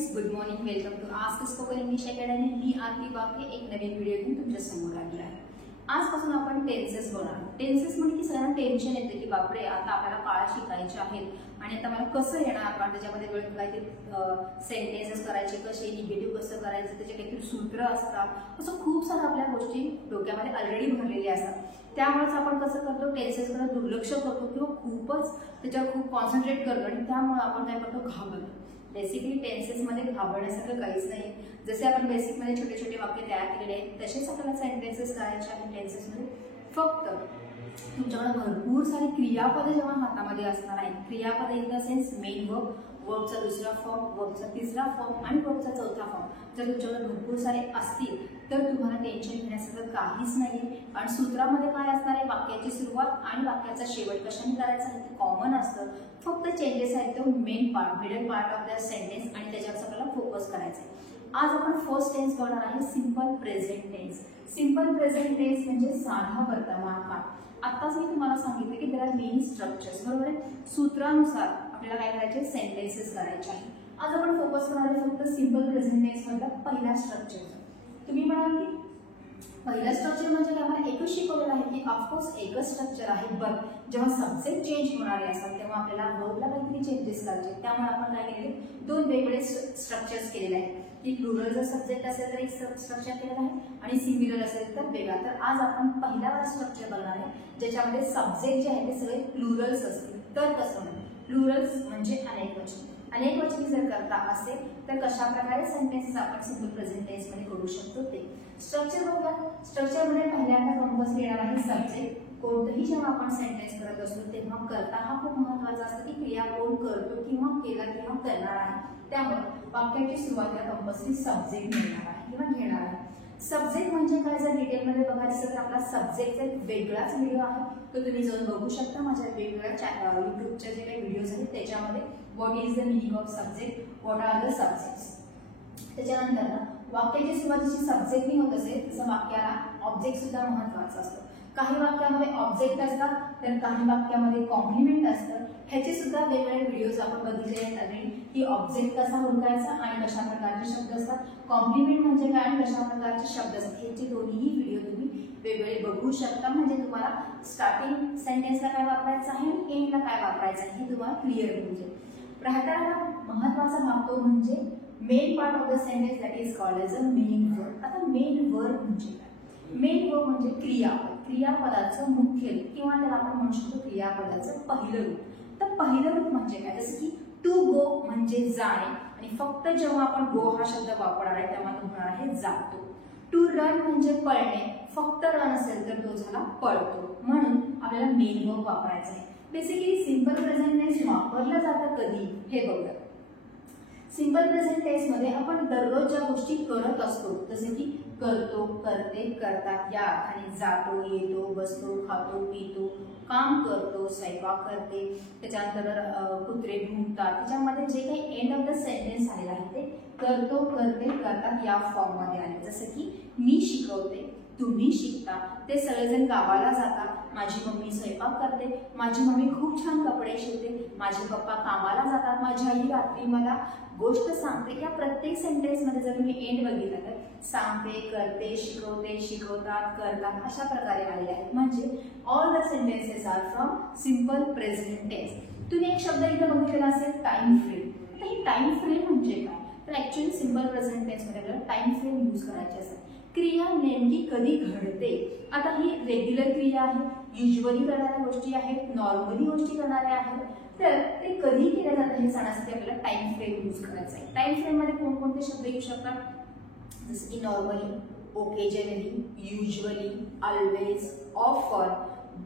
Friends, good morning. Welcome to ask spoken English academy. मी आरती बाके एक नवीन video घेऊन तुमच्या समोर आली आहे. आजपासून आपण टेन्सेस बोलणार. टेन्सेस म्हणजे की सगळ्यांना टेन्शन येते की बापरे आता आपल्याला काळा शिकायचे आहेत आणि आता मला कसं येणार, कारण त्याच्यामध्ये वेळ काहीतरी सेंटेन्सेस करायचे, कसे निगेटिव्ह कसं करायचं, त्याचे काहीतरी सूत्र असतात, असं खूप साऱ्या आपल्या गोष्टी डोक्यामध्ये ऑलरेडी भरलेल्या असतात. त्यामुळेच आपण कसं करतो, टेन्सेसकडे दुर्लक्ष करतो किंवा खूपच त्याच्यावर खूप कॉन्सन्ट्रेट करतो आणि त्यामुळे आपण काय करतो, घाबरतो. बेसिकली टेन्सेसमध्ये घाबरण्यासारखं काहीच नाही. जसे आपण बेसिकमध्ये छोटे छोटे वाक्य तयार केलेले आहेत तसेच आपल्याला सेंटेन्सेस करायचे आहेत टेन्सेसमध्ये. फक्त तुमच्याकडे भरपूर सारी क्रियापदे जेव्हा हातामध्ये असणार आहेत, क्रियापदे in the sense main verb, वर्बचा दुसरा फॉर्म, वर्बचा तिसरा फॉर्म आणि वर्बचा चौथा फॉर्म जर तुमच्याकडे भरपूर सारे असतील तर तुम्हाला टेन्शन घेण्यासारखं काहीच नाही. आणि सूत्रामध्ये काय असणार आहे, वाक्याची सुरुवात आणि वाक्याचा शेवट कशाने करायचा आहे ते कॉमन असतं. फक्त चेंजेस आहेत तो main part, middle part of the sentence आणि त्याच्यावर आपल्याला फोकस करायचा आहे. आज आपण फर्स्ट टेन्स बघणार आहे simple present tense. Simple present tense म्हणजे साधा वर्तमान काळ. आत्ताच मी तुम्हाला सांगितलं की त्याला मेन स्ट्रक्चर्स, बरोबर आहे, सूत्रानुसार आपल्याला काय करायचे, सेंटेन्सेस करायचे आहे. आज आपण फोकस करणार आहे फक्त सिंपल प्रेझेंट टेन्स मधला पहिला स्ट्रक्चर. तुम्ही म्हणाल की पहिला स्ट्रक्चर म्हणजे काय, मला एकच शिकवलेलं आहे की ऑफकोर्स एकच स्ट्रक्चर आहे, बट जेव्हा सब्जेक्ट चेंज होणारे असतात तेव्हा आपल्याला वर्बला काहीतरी चेंजेस करायचे. त्यामुळे आपण काय केले, दोन वेगवेगळे स्ट्रक्चर्स केलेले आहेत. की प्लुरल जर सब्जेक्ट असेल तर एक स्ट्रक्चर केलेलं आहे आणि सिंग्युलर असेल तर वेगळा. तर आज आपण पहिला स्ट्रक्चर बघणार आहे ज्याच्यामध्ये सब्जेक्ट जे आहे ते सगळे प्लुरल्स असतील. तर कसं म्हणजे प्लुरल्स म्हणजे अनेक वचन. अनेक वचन जर करता असेल तर कशा प्रकारे सेंटेन्सेस आपण सिंपल प्रेझेंट टेन्स मध्ये करू शकतो ते स्ट्रक्चर बघूया. स्ट्रक्चरमध्ये पहिल्यांदा कंपल्सरी येणार आहे सब्जेक्ट. कोणतंही जेव्हा आपण सेंटेन्स करत असतो तेव्हा करता हा खूप महत्त्वाचा असतो की क्रिया कोण करतो किंवा केला किंवा करणार आहे. त्यामुळे वाक्याची सुरुवातीला कंपल्सरी सब्जेक्ट मिळणार आहे किंवा घेणार आहे. सब्जेक्ट म्हणजे काय, जर डिटेलमध्ये बघायचं तर आपला सब्जेक्टचा एक वेगळाच व्हिडिओ आहे, तो तुम्ही जाऊन बघू शकता माझ्या वेगवेगळ्या युट्यूबच्या जे काही व्हिडिओज आहेत त्याच्यामध्ये. What is the meaning of subject, what are the subjects. त्याच्यानंतर ना वाक्याची सुरुवातीची सब्जेक्ट होत असेल तसं वाक्याला ऑब्जेक्ट सुद्धा महत्वाचा असतो. काही वाक्यामध्ये ऑब्जेक्ट असतात तर काही वाक्यामध्ये कॉम्प्लिमेंट असतं. ह्याचे सुद्धा वेगवेगळे व्हिडिओज आपण बघितले आहेत ऑलरेडी की ऑब्जेक्ट कसा ओळखायचा आणि कशा प्रकारचे शब्द असतात, कॉम्प्लिमेंट म्हणजे काय आणि कशा प्रकारचे शब्द असतात, ह्याचे दोन्ही व्हिडिओ तुम्ही वेगवेगळे बघू शकता. म्हणजे तुम्हाला स्टार्टिंग सेंटेन्सला काय वापरायचं आहे आणि एंडला काय वापरायचं आहे हे तुम्हाला क्लिअर होऊन जाईल. राहताना महत्वाचा भाग तो म्हणजे main part of the sentence that is called as a main verb. आता मेन वर्ब म्हणजे काय, मेन वर्ब म्हणजे क्रियापद, क्रियापदाचं मुख्य रूप किंवा त्याला आपण म्हणू शकतो क्रियापदाचं पहिलं रूप. तर पहिलं रूप म्हणजे काय, जसं की टू गो म्हणजे जाणे आणि फक्त जेव्हा आपण गो हा शब्द वापरणार आहे तेव्हा तो होणार आहे जातो. टू रन म्हणजे पळणे, फक्त रन असेल तर तो झाला पळतो, म्हणून आपल्याला मेन वर्ब वापरायचा आहे. बेसिकली सिंपल प्रेझेंट टेन्स वापरलं जातं कधी हे बघूया. सिंपल प्रेझेंट टेन्स मध्ये आपण दररोज ज्या गोष्टी करत असतो जसे की करतो, करते, करतात या अर्थाने जातो, येतो, बसतो, खातो, पितो, काम करतो, स्वयंपाक करते, त्याच्यानंतर कुत्रे भुंकतात, त्याच्यामध्ये जे काही एंड ऑफ द सेंटेन्स आलेला आहे ते करतो, करते, करतात या फॉर्म मध्ये आले. जसं की मी शिकवते, तुम्ही शिकता, ते सगळेजण गावाला जातात, माझी मम्मी स्वयंपाक करते, माझी मम्मी खूप छान कपडे शिवते, माझे पप्पा कामाला जातात, माझी आई रात्री मला गोष्ट सांगते. या प्रत्येक सेंटेन्स मध्ये जर तुम्ही एंड बघितला तर सांगते, करते, शिकवते, शिकवतात, करतात अशा प्रकारे आलेले आहेत. म्हणजे all the sentences are from simple present tense. तुम्ही एक शब्द इथे बघितलेला असेल टाइम फ्रेम. तर ही टाइम फ्रेम म्हणजे काय, तर ऍक्च्युअली सिंपल प्रेझेंट टेन्स मध्ये आपल्याला टाइम फ्रेम यूज करायचे असतात. क्रिया नेमकी कधी घडते, आता ही रेग्युलर क्रिया आहे, युजली करणाऱ्या गोष्टी आहेत, नॉर्मली गोष्टी करणाऱ्या आहेत, तर ते कधी केल्या जातं हे सांगण्यासाठी आपल्याला टाइम फ्रेम यूज करायचा आहे. टाइम फ्रेम मध्ये कोणकोणते शब्द येऊ शकतात, जसं की normally, occasionally, usually, always, often,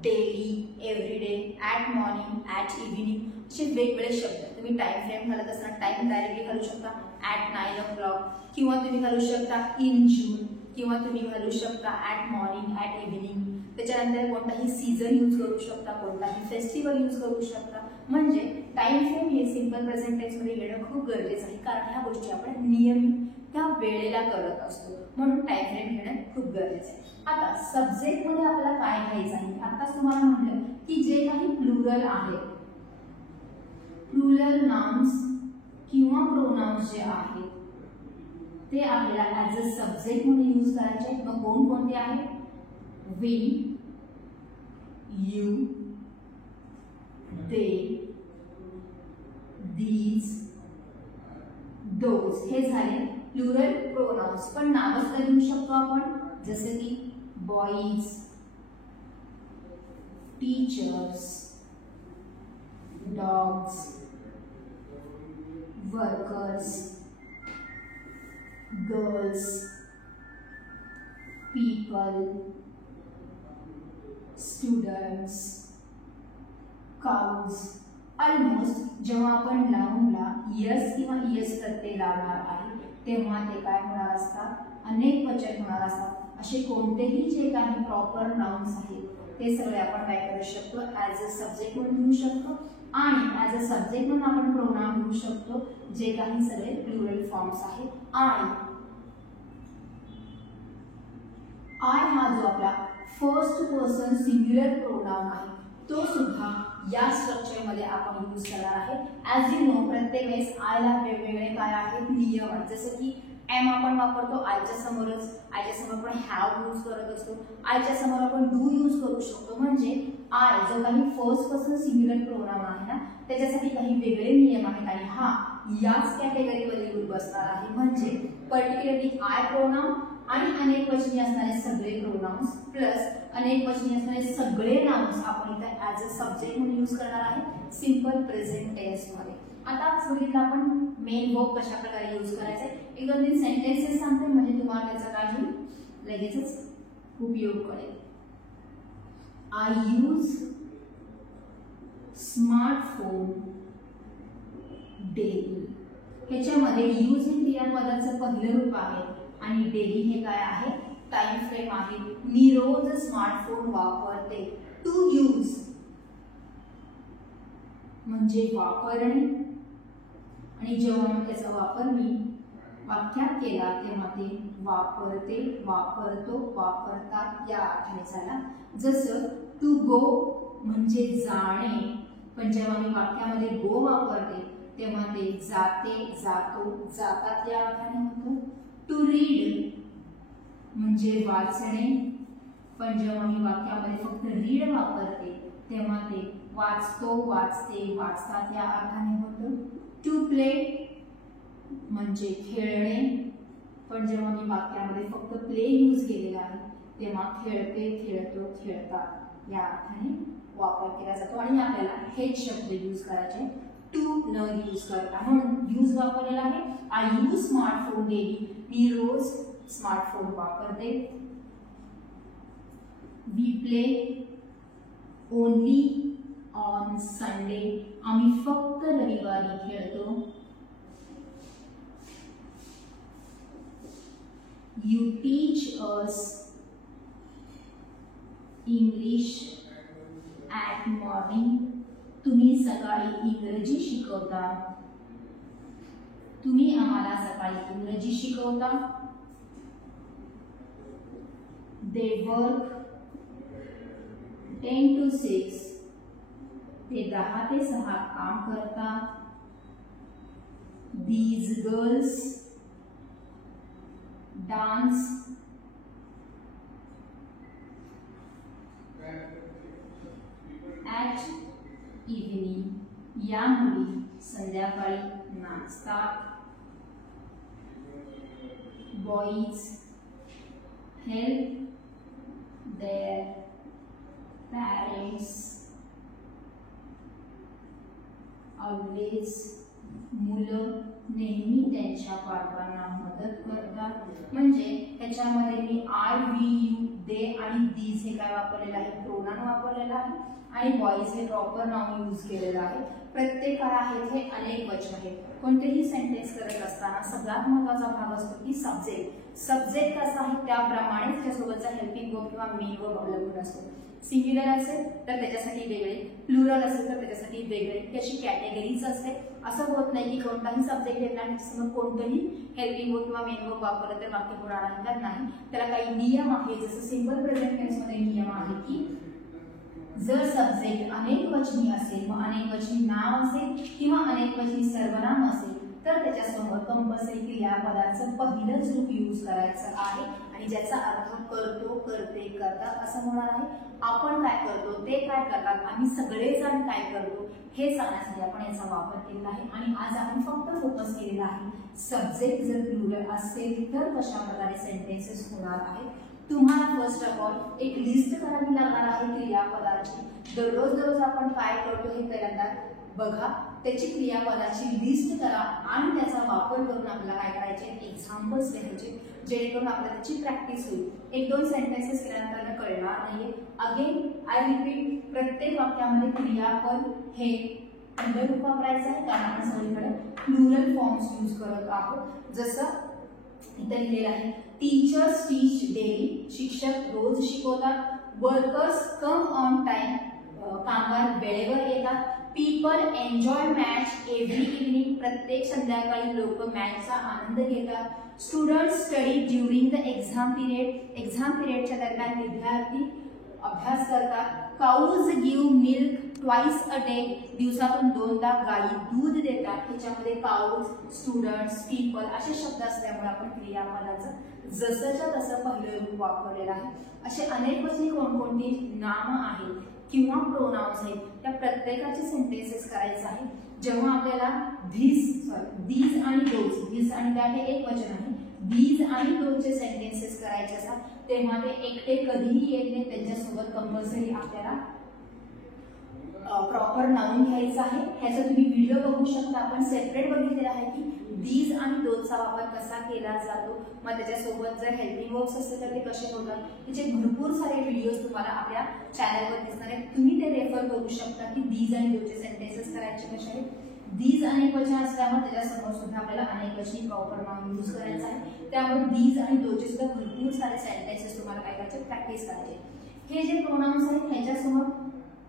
daily, everyday, at morning, at evening असे वेगवेगळे शब्द. तुम्ही टाइम फ्रेम घालत असताना टाइम डायरेक्टली घालू शकता ॲट 9 o'clock किंवा तुम्ही घालू शकता इन जून किंवा तुम्ही घालू शकता ॲट मॉर्निंग, ॲट इव्हिनिंग. त्याच्यानंतर कोणताही सीझन यूज करू शकता, कोणताही फेस्टिवल यूज करू शकता. म्हणजे टाइम फ्रेम हे सिंपल प्रेझेंट टेन्स मध्ये येणं खूप गरजेचं आहे, कारण ह्या गोष्टी आपण नियमित त्या वेळेला करत असतो, म्हणून टाइम फ्रेम घेणं खूप गरजेचं आहे. आता सब्जेक्ट मध्ये आपल्याला काय घ्यायचं आहे, आताच तुम्हाला म्हटलं की जे काही प्लुरल आहे, प्लुरल नाउन्स किंवा प्रोनाउन्स जे आहेत ते आपल्याला ॲज अ सब्जेक्ट म्हणून यूज करायचे आहेत. मग कोणते आहेत? We, you, they, these, those हे झाले प्लुरल प्रोनाउन्स. पण नावं सुद्धा देऊ शकतो आपण, जसे की boys, teachers, dogs, workers, girls, people, students, cows. Almost जेव्हा आपण नाउनला यस किंवा यस प्रत्यय लावणार आहे तेव्हा ते काय होणार असतात? अनेक वचन होणार असतात. असे कोणतेही जे काही प्रॉपर नाउन्स आहेत ते सगळे आपण काय करू शकतो? ॲज अ सब्जेक्ट म्हणून घेऊ शकतो आणि ॲज अ सब्जेक्ट म्हणून आपण प्रोनाउन घेऊ शकतो जे काही सगळे प्लुरल फॉर्म्स आहेत. आणि आय हा जो आपला फर्स्ट पर्सन सिंग्युलर प्रोनाउन आहे तो सुद्धा या स्ट्रक्चर मध्ये आपण यूज करणार आहे. ॲज यू नो प्रत्येक वेळेस आयला वेगवेगळे काय आहेत? नियम आहेत. जसं की एम आपण वापरतो आयच्या समोरच, आयच्या समोर आपण हॅव यूज करत असतो, आयच्या समोर आपण डू यूज करू शकतो. म्हणजे आय जो काही फर्स्ट पर्सन सिंग्युलर प्रोनाउन आहे ना त्याच्यासाठी काही वेगळे नियम आहेत आणि हा याच कॅटेगरीमध्ये येऊन बसणार आहे. म्हणजे पर्टिक्युलरली आय प्रोनाउन आणि अनेक वचनी असणारे सगळे प्रोनाउन्स प्लस अनेक वचनी असणारे सगळे नाउन्स आपण इथे ॲज अ सब्जेक्ट म्हणून यूज करणार आहे सिंपल प्रेझेंट टेन्स मध्ये. आता बघितलं आपण मेन वर्ब कशा प्रकारे यूज करायचे. एक दोन तीन सेंटेन्सेस सांगते म्हणजे तुम्हाला त्याचा काय होईल लगेचच उपयोग कळेल. I use smartphone daily. ह्याच्यामध्ये यूज हे क्रियापदाचं पहिलं रूप आहे आणि डेली हे काय आहे? टाइम फ्रेम आहे. मी रोज स्मार्टफोन वापरते. टू यूज म्हणजे वापरणे आणि जेव्हा त्याचा वापर मी वाक्यात केला तेव्हा ते वापरते, वापरतो, वापरतात या अर्थाने झाला. जसं टू गो म्हणजे जाणे पण जेव्हा मी वाक्यामध्ये गो वापरते तेव्हा ते जाते, जातो, जातात या अर्थाने होतो. टू रीड म्हणजे वाचणे पण जेव्हा मी वाक्यामध्ये फक्त रीड वापरते तेव्हा ते वाचतो, वाचते, वाचतात या अर्थाने होतं. टू प्ले म्हणजे खेळणे पण जेव्हा मी वाक्यामध्ये फक्त प्ले यूज केलेला आहे तेव्हा खेळते, खेळतो, खेळतात या अर्थाने वापर केला जातो. आणि आपल्याला हेच शब्द यूज करायचे टू न यूज करता म्हणून यूज वापरलेला आहे. I use smartphone daily. मी रोज स्मार्टफोन वापरते. We play only on Sunday. आम्ही फक्त रविवारी खेळतो. You teach us English at morning. तुम्ही सकाळी इंग्रजी शिकवता. तुम्ही आम्हाला सकाळी इंग्रजी शिकवता. They work 10 to 6. ते 10 ते 6 काम करतात. These girls dance at evening. या मुली संध्याकाळी नाचतात. Boys help their parents. always मुलं नेहमी त्यांच्या पालकांना मदत करतात. म्हणजे त्याच्यामध्ये मी आय, वी, यू, दे आणि दीज हे काय वापरलेलं आहे? प्रोनाउन वापरलेलं आहे आणि बॉईज हे प्रॉपर नाउन यूज केलेलं आहे. प्रत्येक काय आहेत हे अनेक वचन आहेत. कोणतेही सेंटेन्स करत असताना सगळ्यात महत्त्वाचा भाग असतो की सब्जेक्ट. सब्जेक्ट कसा आहे त्याप्रमाणेच त्यासोबतचा हेल्पिंग वर्ब किंवा मेन वर्ब अवलंबून असतो. सिंग्युलर असेल तर त्याच्यासाठी वेगळे, प्लुरल असेल तर त्याच्यासाठी वेगळे, त्याची कॅटेगरीज असते. असं होत नाही की कोणताही सब्जेक्ट घेतला आणि त्याच्यासमोर कोणतंही हेल्पिंग वर्ब किंवा मेन वर्ब वापरलं तर वाक्य होणार आहे तर नाही. त्याला काही नियम आहे. जसं सिंपल प्रेझेंट टेन्स मध्ये नियम आहे की जर सब्जेक्ट अनेक वचनी असेल, मग अनेक वचनी नाव असेल किंवा अनेक वचनी सर्वनाम असेल तर त्याच्यासमोर कंपल्सरी क्रियापदाचं पहिलंच रूप यूज करायचं आहे आणि ज्याचा अर्थ करतो, करते, करतात असं होणार आहे. आपण काय करतो, ते काय करतात, आम्ही सगळेजण काय करतो हे सांगण्यासाठी आपण याचा वापर केलेला आहे. आणि आज आपण फक्त फोकस केलेला आहे सब्जेक्ट जर प्लुरल असेल तर कशा प्रकारे सेंटेन्सेस होणार आहेत. तुम्हाला फर्स्ट ऑफ ऑल एक लिस्ट करावी लागणार आहे क्रियापदाची. दररोज आपण काय करतो हे पहिल्यांदा बघा, त्याची क्रियापदाची लिस्ट करा आणि त्याचा वापर करून आपल्याला काय करायचे, एक्झाम्पल्स लिहायचे, जेणेकरून आपल्याला त्याची प्रॅक्टिस होईल. एक दोन सेंटेन्सेस केल्यानंतर कळणार नाहीये. अगेन आय रिपीट, प्रत्येक वाक्यामध्ये क्रियापद हे पहिलं रूप वापरायचं आहे, कारण आपण सगळीकडे प्लुरल फॉर्म्स यूज करत आहोत. जसं इथे लिहिलेलं आहे, टीचर्स टीच डेली, शिक्षक रोज शिकवतात. वर्कर्स कम ऑन टाइम, कामगार वेळेवर येतात. People enjoy match every evening, प्रत्येक संध्याकाळी लोक मॅचचा आनंद घेतात. Students study during the exam period, exam पिरियडच्या दरम्यान विद्यार्थी अभ्यास करतात. Cows give milk twice a day, दिवसातून 2दा गायी दूध देतात. ह्याच्यामध्ये काऊज, स्टुडंट्स, पीपल असे शब्द असल्यामुळे आपण क्रियापदाचं जसंच्या तसं पहिलं रूप वापरलेलं आहे. असे अनेक वचनी कोणकोणती नामं आहेत किंवा प्रोनाउन्स आहेत, त्या प्रत्येकाचे सेंटेन्सेस करायचे आहे. जेव्हा आपल्याला दीज आणि दोज, दीज आणि दॅट हे एक वचन आहे, दीज आणि दोजचे सेंटेन्सेस करायचे असतात, तेव्हा ते एकटे कधीही येत नाही. त्यांच्यासोबत कंपल्सरी आपल्याला प्रॉपर नाउन घ्यायचं आहे. ह्याचा तुम्ही व्हिडिओ बघू शकता, आपण सेपरेट बघितलेला आहे की दीज आणि दोजचा वापर कसा केला जातो. मग त्याच्यासोबत जर हेल्पिंग वर्ब्स असतील तर ते कसे होतात, त्याचे भरपूर सारे व्हिडिओज तुम्हाला आपल्या चॅनलवर दिसणार आहेत. तुम्ही ते रेफर करू शकता की दीज आणि दोजचे सेंटेन्सेस करायचे कसे आहेत. दीज अनेक वचन असल्यामुळे त्याच्यासमोर सुद्धा आपल्याला अनेक वचनी प्रॉपर नाउन यूज करायचं आहे. त्यामुळे दीज आणि दोजचे सुद्धा भरपूर सारे सेंटेन्सेस तुम्हाला काय करायचे, प्रॅक्टिस करायचे. हे जे प्रोनाउन्स आहेत ह्याच्यासमोर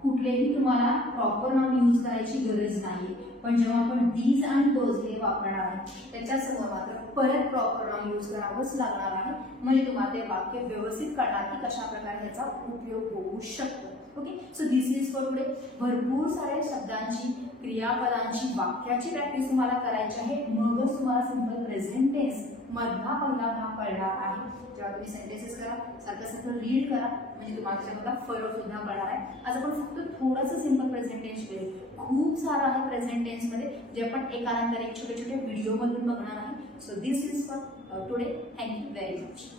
कुठलेही तुम्हाला प्रॉपर नाउन यूज करायची गरज नाही, पण जेव्हा आपण दीज आणि दोज हे वापरणार आहे त्याच्यासमोर मात्र परत प्रॉपर नाउन यूज करावंच लागणार आहे. म्हणजे तुम्हाला ते वाक्य व्यवस्थित कळणार की कशा प्रकारे ह्याचा उपयोग होऊ शकतो. Okay, so this is for today. भरपूर साऱ्या शब्दांची, क्रियापदांची, वाक्याची प्रॅक्टिस तुम्हाला करायची आहे. मगच तुम्हाला सिंपल प्रेझेंट टेन्स मधला पहिला भाग कळणार आहे. जेव्हा तुम्ही सेंटेन्सेस करा, सारखं रीड करा, म्हणजे तुम्हाला त्याच्यामधला फरक सुद्धा कळणार आहे. आज आपण फक्त थोडंसं सिंपल प्रेझेंट टेन्स केले, खूप सारं आहे प्रेझेंट टेन्स मध्ये, जे आपण एकानंतर एक छोटे छोटे व्हिडिओ मधून बघणार आहे. So this is for today. Thank you very much.